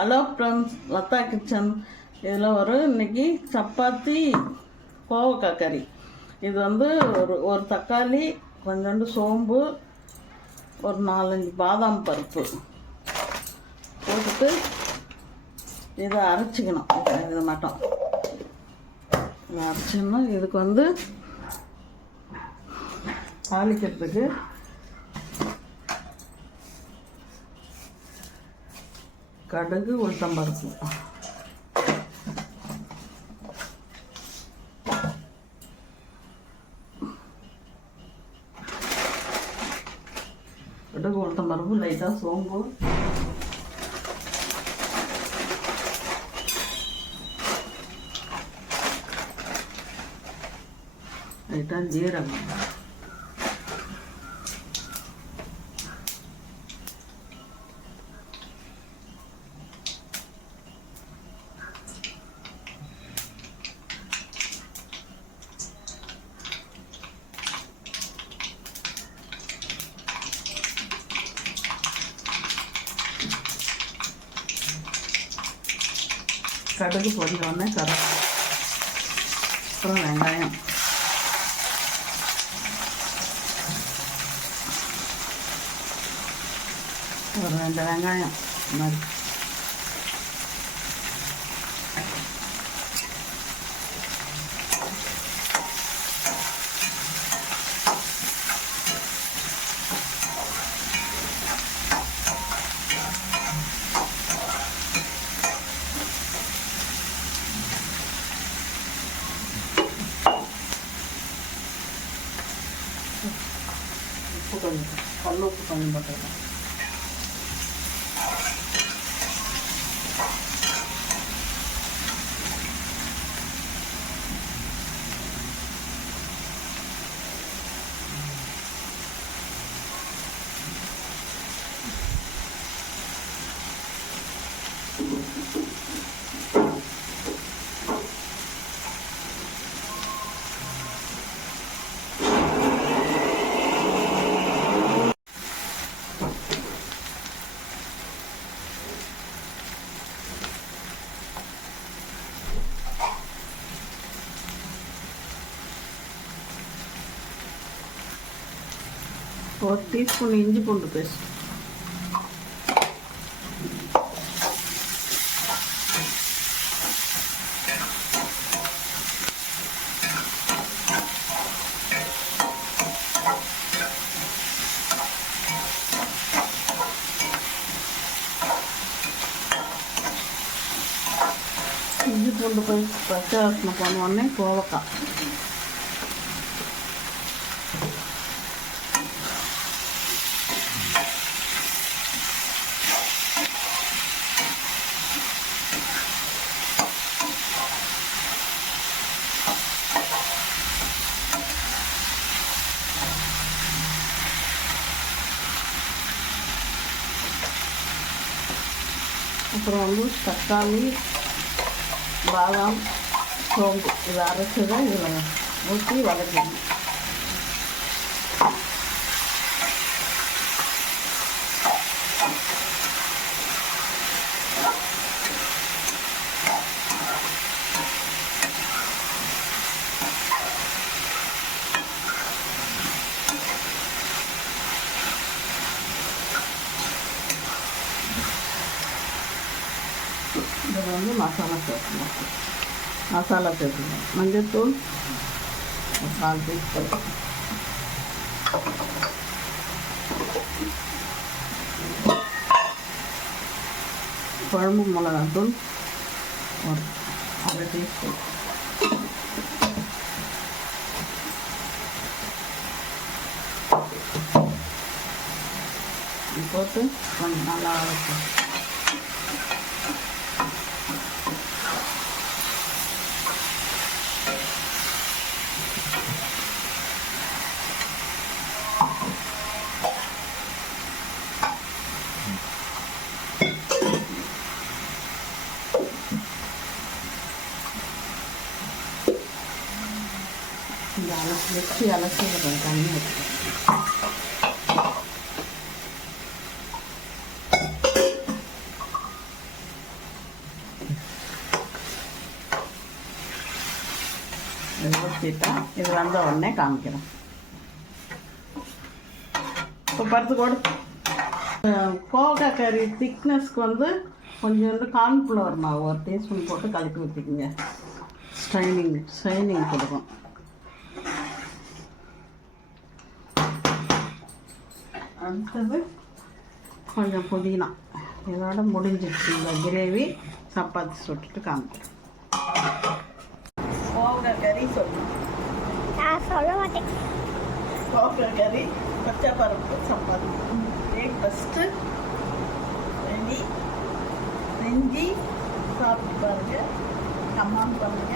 Hello friends Latha kitchen. இதில் ஒரு இன்றைக்கி சப்பாத்தி கோவக்காய் கறி. இது வந்து ஒரு ஒரு தக்காளி கொஞ்சோண்டு சோம்பு ஒரு நாலஞ்சு பாதாம் பருப்பு. போட்டுட்டு இதை அரைச்சிக்கணும். இது மட்டும். இதை அரைச்சிக்கணும் இதுக்கு வந்து தாளிக்கிறதுக்கு கடுகு உளுத்தம்பருப்பு கடுகு உளுத்தம்பருப்பு லைட்டாக சோம்பு. லைட்டாக ஜீரகம். கடுகு பொரிஞ்சோடனே கரை அப்புறம் வெங்காயம் ஒரு ரெண்டு வெங்காயம் மாதிரி இந்த மாதிரி உப்பு கொஞ்சம் கல் உப்பு கொஞ்சம் போட்டுக்கலாம் ஒரு டீஸ்பூன் இஞ்சி பூண்டு பேஸ்ட் இஞ்சி பூண்டு போய் பச்சை வாசனை போன உடனே கோவக்காய் அப்புறம் வந்து தக்காளி பாதாம் சோம்பு இதை அரைச்சி தான் இதில் ஊற்றி வதக்கணும். இதில் வந்து மசாலா சேர்க்கணும் மசாலா சேர்க்கணும் மஞ்சள்தூள் ஒரு கால் டீஸ்பூன் குழம்பு மிளகாத்தூள் ஒரு அரை டீஸ்பூன் இது போட்டு கொஞ்சம் நல்லா வதக்கணும் இது வந்த உடனே காமிக்கிறோம். இப்போ பருத்து கோடு கோவக்காய் கறி திக்னஸ்க்கு வந்து கொஞ்சோண்டு கார்ன்ஃப்ளவர் மாவு ஒரு டீஸ்பூன் போட்டு கலக்கி ஊற்றிக்கோங்க ஸ்ட்ரைனிங் ஸ்ட்ரைனிங் கொடுக்கும். அடுத்தது கொஞ்சம் புதினா. இதோட முடிஞ்சிடுச்சு இந்த கிரேவி சப்பாத்தி சுட்டுட்டு காமிக்கிறேன். கோவக்காய் கறி சொல்லணும் சொல்ல மாட்டேன். கோவக்காய் கறி பச்சை பருப்பு சப்பாத்தி. செஞ்சு சாப்பிட்டு பாருங்க கமெண்ட் பண்ணுங்க